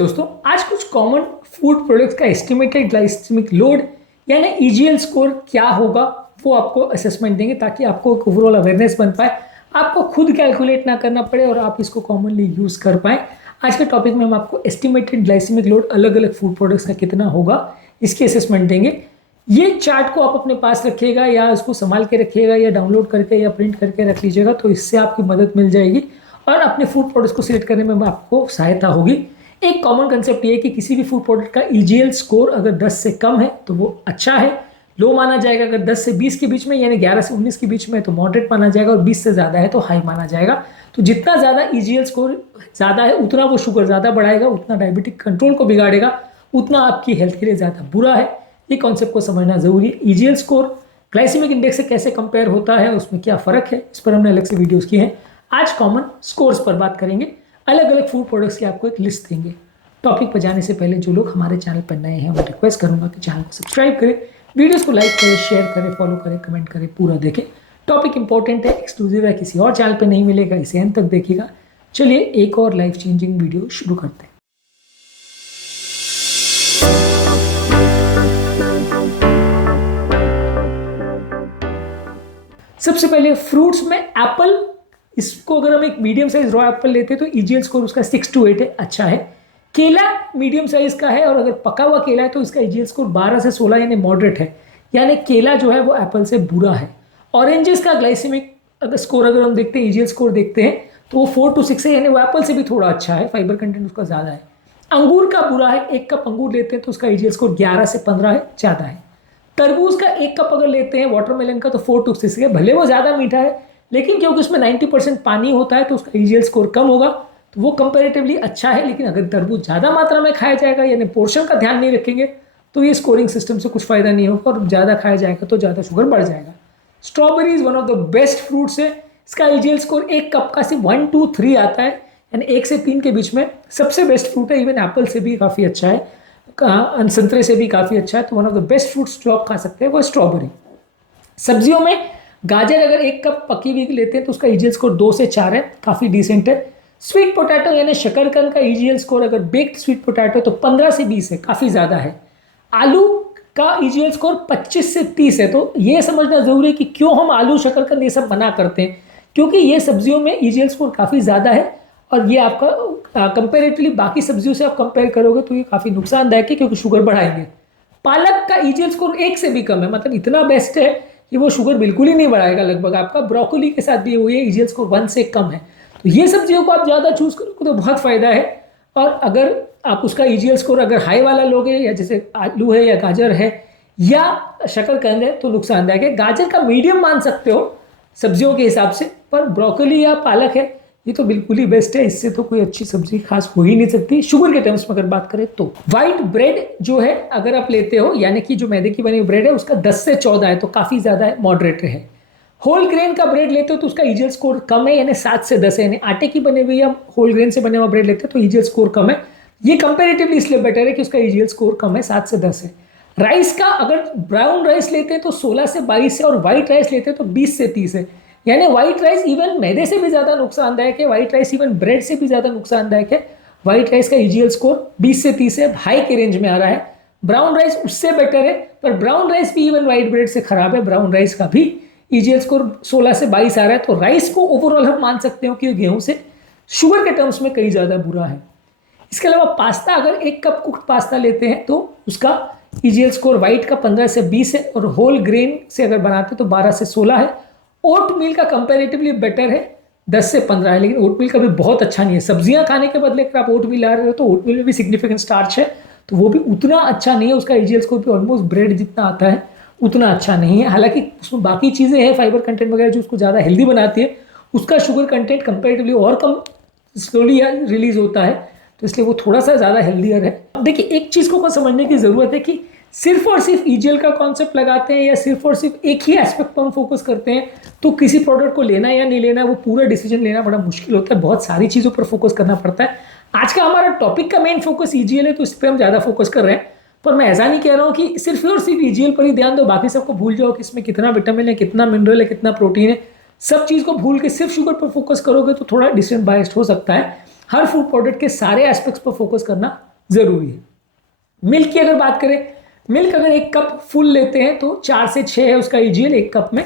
दोस्तों, आज कुछ कॉमन फूड प्रोडक्ट्स का एस्टिमेटेड ग्लाइसेमिक लोड यानी ईजीएल स्कोर क्या होगा वो आपको असेसमेंट देंगे ताकि आपको एक ओवरऑल अवेयरनेस बन पाए, आपको खुद कैलकुलेट ना करना पड़े और आप इसको कॉमनली यूज कर पाए। आज के टॉपिक में हम आपको एस्टिमेटेड ग्लाइसेमिक लोड अलग अलग फूड प्रोडक्ट्स का कितना होगा इसकी असेसमेंट देंगे। ये चार्ट को आप अपने पास रखिएगा या उसको संभाल के रखिएगा या डाउनलोड करके या प्रिंट करके रख लीजिएगा, तो इससे आपकी मदद मिल जाएगी और अपने फूड प्रोडक्ट्स को सिलेक्ट करने में आपको सहायता होगी। एक कॉमन कंसेप्ट ये है कि किसी भी फूड प्रोडक्ट का ईजीएल स्कोर अगर 10 से कम है तो वो अच्छा है, लो माना जाएगा। अगर 10 से 20 के बीच में यानी 11 से 19 के बीच में तो मॉडरेट माना जाएगा और 20 से ज़्यादा है तो हाई माना जाएगा। तो जितना ज़्यादा ईजीएल स्कोर ज़्यादा है उतना वो शुगर ज़्यादा बढ़ाएगा, उतना डायबिटिक कंट्रोल को बिगाड़ेगा, उतना आपकी हेल्थ के लिए ज़्यादा बुरा है। ये कॉन्सेप्ट को समझना जरूरी है। ईजीएल स्कोर ग्लाइसेमिक इंडेक्स से कैसे कंपेयर होता है, उसमें क्या फ़र्क है, इस पर हमने अलग से वीडियोज़ किए हैं। आज कॉमन स्कोर्स पर बात करेंगे, अलग अलग फूड प्रोडक्ट्स की आपको एक लिस्ट देंगे। टॉपिक पर जाने से पहले जो लोग हमारे चैनल पर नए हैं मैं रिक्वेस्ट करूंगा कि चैनल को सब्सक्राइब करें, वीडियोस को लाइक करें, शेयर करें, फॉलो करें, कमेंट करें, पूरा देखें। टॉपिक इंपॉर्टेंट है, एक्सक्लूसिव है, किसी और चैनल पर नहीं मिलेगा, इसे अंत तक देखिएगा। चलिए एक और लाइफ चेंजिंग वीडियो शुरू करते हैं। सबसे पहले फ्रूट्स में एप्पल, इसको अगर हम एक मीडियम साइज रॉ एप्पल लेते हैं तो ईजीएल स्कोर उसका 6 to 8 है, अच्छा है। केला मीडियम साइज का है और अगर पका हुआ केला है तो इसका ईजीएल स्कोर 12 से 16 यानी मॉडरेट है, यानी केला जो है वो एप्पल से बुरा है। ऑरेंजेस का ग्लाइसेमिक अगर स्कोर अगर हम देखते हैं, ईजीएल स्कोर देखते हैं तो वो 4 to 6 है, यानी वो एप्पल से भी थोड़ा अच्छा है, फाइबर कंटेंट उसका ज़्यादा है। अंगूर का बुरा है, एक कप अंगूर लेते हैं तो उसका ईजीएल स्कोर 11 से 15 है, ज़्यादा है। तरबूज का एक कप अगर लेते हैं वाटरमेलन का तो 4 to 6 है, भले वो ज़्यादा मीठा है लेकिन क्योंकि उसमें 90% पानी होता है तो उसका ईजीएल स्कोर कम होगा, तो वो कंपैरेटिवली अच्छा है। लेकिन अगर तरबूज ज़्यादा मात्रा में खाया जाएगा यानी पोर्शन का ध्यान नहीं रखेंगे तो ये स्कोरिंग सिस्टम से कुछ फ़ायदा नहीं होगा और ज़्यादा खाया जाएगा तो ज़्यादा शुगर बढ़ जाएगा। Strawberry is one of the best fruits है, इसका ईजीएल स्कोर एक कप का सिर्फ 1 to 3 आता है, यानी 1 से 3 के बीच में सबसे बेस्ट फ्रूट है। इवन एप्पल से भी काफ़ी अच्छा है, संतरे से भी काफ़ी अच्छा है, तो one of the best fruits जो आप खा सकते हैं वो स्ट्रॉबेरी। सब्जियों में गाजर अगर एक कप पकी हुई लेते हैं तो उसका ईजीएल स्कोर 2 से 4 है, काफ़ी डिसेंट है। स्वीट पोटैटो यानी शकरकंद का ईजीएल स्कोर अगर बेक्ड स्वीट पोटैटो तो 15 से 20 है, काफ़ी ज़्यादा है। आलू का ईजीएल स्कोर 25 से 30 है, तो ये समझना जरूरी है कि क्यों हम आलू शकरकंद ये सब मना करते हैं, क्योंकि ये सब्जियों में ईजीएल स्कोर काफ़ी ज़्यादा है और ये आपका कंपेरेटिवली बाकी सब्जियों से आप कंपेयर करोगे तो ये काफ़ी नुकसानदायक है क्योंकि शुगर बढ़ाएंगे। पालक का ईजीएल स्कोर 1 से भी कम है, मतलब इतना बेस्ट है कि वो शुगर बिल्कुल ही नहीं बढ़ाएगा लगभग आपका। ब्रोकोली के साथ भी हुई है, ईजीएल स्कोर 1 से कम है, तो ये सब्जियों को आप ज़्यादा चूज करोगे तो बहुत फ़ायदा है। और अगर आप उसका ईजीएल स्कोर अगर हाई वाला लोगे या जैसे आलू है या गाजर है या शकरकंद है तो नुकसानदायक है। गाजर का मीडियम मान सकते हो सब्जियों के हिसाब से, पर ब्रोकोली या पालक है ये तो बिल्कुल ही बेस्ट है, इससे तो कोई अच्छी सब्जी खास हो ही नहीं सकती शुगर के टर्म्स में अगर बात करें तो। व्हाइट ब्रेड जो है अगर आप लेते हो यानी कि जो मैदे की बनी हुई ब्रेड है उसका 10 से 14 है, तो काफ़ी ज़्यादा है, मॉडरेट है। होल ग्रेन का ब्रेड लेते हो तो उसका ईजीएल स्कोर कम है, यानी 7 से 10 है, यानी आटे की बनी हुई या होल ग्रेन से बने हुआ ब्रेड लेते हो तो ईजीएल स्कोर कम है। ये कंपेरेटिवली इसलिए बेटर है कि उसका ईजीएल स्कोर कम है, 7 से 10 है। राइस का अगर ब्राउन राइस लेते हैं तो 16 से 22 है और व्हाइट राइस लेते हैं तो 20 से 30 है, यानी व्हाइट राइस इवन मैदे से भी ज़्यादा नुकसानदायक है, व्हाइट राइस इवन ब्रेड से भी ज़्यादा नुकसानदायक है। व्हाइट राइस का ईजीएल स्कोर 20 से 30 है, हाई के रेंज में आ रहा है। ब्राउन राइस उससे बेटर है, पर ब्राउन राइस भी इवन व्हाइट ब्रेड से खराब है, ब्राउन राइस का भी ईजीएल स्कोर 16 से 22 आ रहा है। तो राइस को ओवरऑल हम मान सकते हो कि गेहूं से शुगर के टर्म्स में कहीं ज़्यादा बुरा है। इसके अलावा पास्ता, अगर एक कप कुक्ड पास्ता लेते हैं तो उसका ईजीएल स्कोर व्हाइट का 15 से 20 है और होल ग्रेन से अगर बनाते हैं तो 12 से 16 है। ओट मिल का कंपेरेटिवली बेटर है, 10 से 15 है, लेकिन ओट मिल का भी बहुत अच्छा नहीं है। सब्जियां खाने के बदले अगर आप ओट मिल ला रहे हो तो ओट मिल में भी सिग्निफिकेंट स्टार्च है, तो वो भी उतना अच्छा नहीं है, उसका ईजीएल स्कोर भी ऑलमोस्ट ब्रेड जितना आता है उतना अच्छा नहीं है। हालांकि उसमें बाकी चीज़ें हैं, फाइबर कंटेंट वगैरह जो उसको ज़्यादा हेल्दी बनाती है, उसका शुगर कंटेंट कंपेरेटिवली और कम स्लोली रिलीज होता है, तो इसलिए वो थोड़ा सा ज़्यादा हेल्दियर है। अब देखिए एक चीज़ को समझने की ज़रूरत है कि सिर्फ और सिर्फ ईजीएल का कॉन्सेप्ट लगाते हैं या सिर्फ और सिर्फ एक ही एस्पेक्ट पर हम फोकस करते हैं तो किसी प्रोडक्ट को लेना या नहीं लेना वो पूरा डिसीजन लेना बड़ा मुश्किल होता है, बहुत सारी चीज़ों पर फोकस करना पड़ता है। आज का हमारा टॉपिक का मेन फोकस ईजीएल है तो इस पर हम ज़्यादा फोकस कर रहे हैं, पर मैं ऐसा नहीं कह रहा हूँ कि सिर्फ और सिर्फ ईजीएल पर ही ध्यान दो, बाकी सबको भूल जाओ कि इसमें कितना विटामिन है, कितना मिनरल है, कितना प्रोटीन है। सब चीज़ को भूल के सिर्फ शुगर पर फोकस करोगे तो थोड़ा डिसीजन बायस्ड हो सकता है। हर फूड प्रोडक्ट के सारे एस्पेक्ट्स पर फोकस करना ज़रूरी है। मिल्क की अगर बात करें, मिल्क अगर एक कप फुल लेते हैं तो 4 से 6 है उसका ईजीएल एक कप में।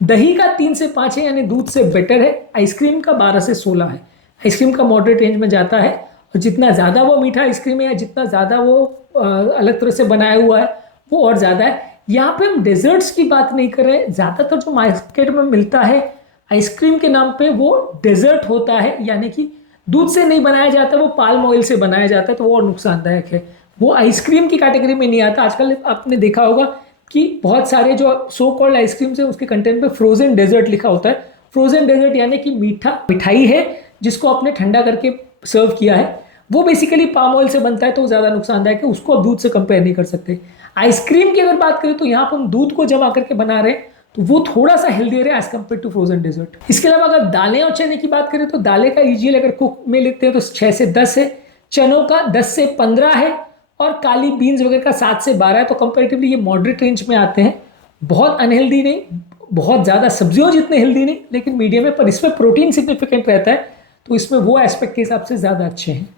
दही का 3 से 5 है, यानी दूध से बेटर है। आइसक्रीम का 12 से 16 है। आइसक्रीम का मॉडरेट रेंज में जाता है, और जितना ज़्यादा वो मीठा आइसक्रीम है या जितना ज़्यादा वो अलग तरह से बनाया हुआ है वो और ज़्यादा है। यहाँ पे हम डेजर्ट्स की बात नहीं कर रहे। ज़्यादातर जो मार्केट में मिलता है आइसक्रीम के नाम पे वो डेजर्ट होता है, यानी कि दूध से नहीं बनाया जाता, वो पाल्म ऑयल से बनाया जाता है, तो वो और नुकसानदायक है। वो आइसक्रीम की कैटेगरी में नहीं आता। आजकल आपने देखा होगा कि बहुत सारे जो सो कॉल्ड आइसक्रीम्स है उसके कंटेंट पे फ्रोजन डेजर्ट लिखा होता है। फ्रोजन डेजर्ट यानी कि मीठा मिठाई है जिसको आपने ठंडा करके सर्व किया है। वो बेसिकली पाम ऑयल से बनता है, तो ज़्यादा नुकसानदायक है, उसको आप दूध से कंपेयर नहीं कर सकते। आइसक्रीम की अगर बात करें तो यहाँ पर हम दूध को जमा करके बना रहे हैं, तो वो थोड़ा सा हेल्दियर है as compared to frozen dessert. इसके अलावा अगर दालें और चने की बात करें तो दालें का ईजीएल अगर कुक में लेते हैं तो 6 से 10 है, चनों का 10 से 15 है, और काली बीन्स वगैरह का 7 से 12 है। तो कंपेरेटिवली ये मॉडरेट रेंज में आते हैं। बहुत अनहेल्दी नहीं, बहुत ज़्यादा सब्जियों जितने हेल्दी नहीं, लेकिन मीडियम है, पर इसमें प्रोटीन सिग्निफिकेंट रहता है, तो इसमें वो एस्पेक्ट के हिसाब से ज़्यादा अच्छे हैं।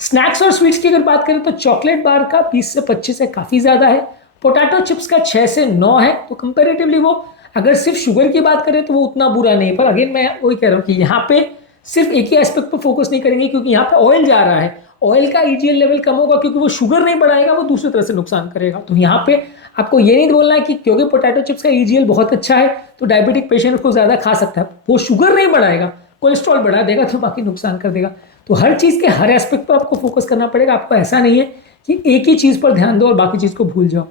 स्नैक्स और स्वीट्स की अगर बात करें तो चॉकलेट बार का 20 से 25 है, काफ़ी ज़्यादा है। पोटैटो चिप्स का 6 से 9 है, तो कंपेरेटिवली वो अगर सिर्फ शुगर की बात करें तो वो उतना बुरा नहीं है। पर अगेन मैं वही कह रहा हूँ कि यहाँ पे सिर्फ एक ही एस्पेक्ट पर फोकस नहीं करेंगे, क्योंकि यहाँ पे ऑयल जा रहा है। ऑयल का ईजीएल लेवल कम होगा क्योंकि वो शुगर नहीं बढ़ाएगा, वो दूसरी तरह से नुकसान करेगा। तो यहाँ पे आपको ये नहीं बोलना है कि क्योंकि पोटैटो चिप्स का ईजीएल बहुत अच्छा है तो डायबिटिक पेशेंट उसको ज़्यादा खा सकता है। वो शुगर नहीं बढ़ाएगा, कोलेस्ट्रॉल बढ़ा देगा, तो बाकी नुकसान कर देगा। तो हर चीज़ के हर एस्पेक्ट पर आपको फोकस करना पड़ेगा। आपको ऐसा नहीं है कि एक ही चीज़ पर ध्यान दो और बाकी चीज़ को भूल जाओ।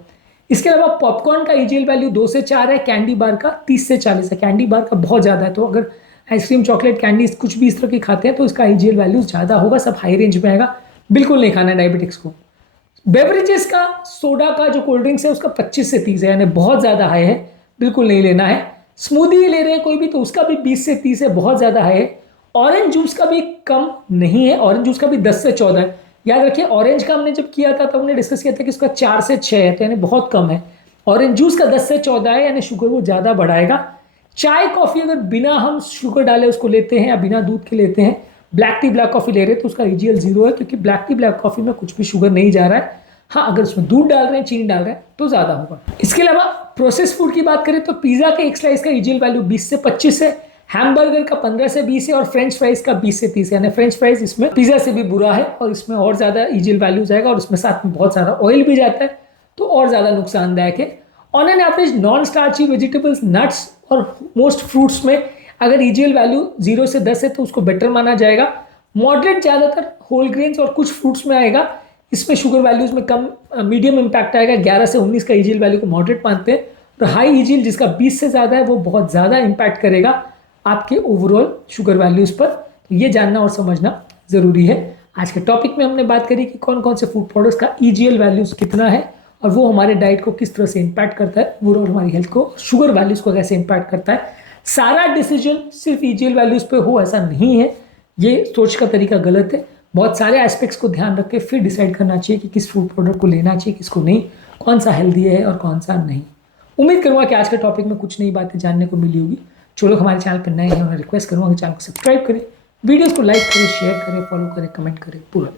इसके अलावा पॉपकॉर्न का ईजीएल वैल्यू 2 से 4 है, कैंडी बार का 30 से 40 है। कैंडी बार का बहुत ज़्यादा है, तो अगर आइसक्रीम चॉकलेट कैंडी कुछ भी इस तरह की खाते हैं तो इसका ईजीएल वैल्यू ज़्यादा होगा, सब हाई रेंज में आएगा। बिल्कुल नहीं खाना है डायबिटिक्स को। बेवरेजेस का सोडा का जो कोल्ड ड्रिंक्स है उसका 25 से 30 है, यानी बहुत ज़्यादा हाई है, बिल्कुल नहीं लेना है। स्मूदी ले रहे हैं कोई भी तो उसका भी 20 से 30 है, बहुत ज़्यादा हाई है। ऑरेंज जूस का भी कम नहीं है, ऑरेंज जूस का भी 10 से 14 है। याद रखिए ऑरेंज का हमने जब किया था तो हमने डिस्कस किया था कि उसका 4 से 6 है, तो यानी बहुत कम है। ऑरेंज जूस का 10 से 14 है, यानी शुगर वो ज़्यादा बढ़ाएगा। चाय कॉफ़ी अगर बिना हम शुगर डाले उसको लेते हैं या बिना दूध के लेते हैं, ब्लैक टी ब्लैक कॉफ़ी ले रहे हैं तो उसका ईजीएल 0 है, क्योंकि ब्लैक टी ब्लैक कॉफ़ी में कुछ भी शुगर नहीं जा रहा है। हाँ, अगर उसमें दूध डाल रहे हैं, चीनी डाल रहे हैं तो ज़्यादा होगा। इसके अलावा प्रोसेस फूड की बात करें तो पिज़्ज़ा के एक स्लाइस का ईजीएल वैल्यू 20 से 25 है, हैमबर्गर का 15 से 20 है, और फ्रेंच फ्राइज का 20 से 30 है। यानी फ्रेंच फ्राइज इसमें पिज़्ज़ा से भी बुरा है, और इसमें और ज़्यादा ईजीएल वैल्यू जाएगा, और उसमें साथ में बहुत सारा ऑयल भी जाता है, तो और ज़्यादा नुकसानदायक है। On an average non starchy vegetables, nuts और मोस्ट फ्रूट्स में अगर ईजीएल वैल्यू 0 से 10 है तो उसको बेटर माना जाएगा। मॉडरेट ज़्यादातर होल ग्रेन्स और कुछ फ्रूट्स में आएगा, इसमें शुगर वैल्यूज में कम मीडियम इंपैक्ट आएगा। 11 से 19 का ईजीएल वैल्यू को मॉडरेट मानते हैं, और हाई ईजीएल जिसका 20 से ज़्यादा है वो बहुत ज़्यादा इंपैक्ट करेगा आपके ओवरऑल शुगर वैल्यूज़ पर। तो ये जानना और समझना ज़रूरी है। आज के टॉपिक में हमने बात करी कि कौन कौन से फूड प्रोडक्ट्स का ईजीएल वैल्यूज़ कितना है, और वो हमारे डाइट को किस तरह से इंपैक्ट करता है, ओवरऑल हमारी हेल्थ को, शुगर वैल्यूज़ को कैसे इंपैक्ट करता है। सारा डिसीजन सिर्फ ईजीएल वैल्यूज़ पे हो ऐसा नहीं है, ये सोच का तरीका गलत है। बहुत सारे एस्पेक्ट्स को ध्यान रख के फिर डिसाइड करना चाहिए कि किस फूड प्रोडक्ट को लेना चाहिए, किसको नहीं, कौन सा हेल्दी है और कौन सा नहीं। उम्मीद करूँगा कि आज के टॉपिक में कुछ नई बातें जानने को मिली होगी। जो लोग हमारे चैनल पर नए हैं उन्हें रिक्वेस्ट करूँगा कि चैनल को सब्सक्राइब करें, वीडियोज़ को लाइक करें, शेयर करें, फॉलो करें, कमेंट करें पूरा।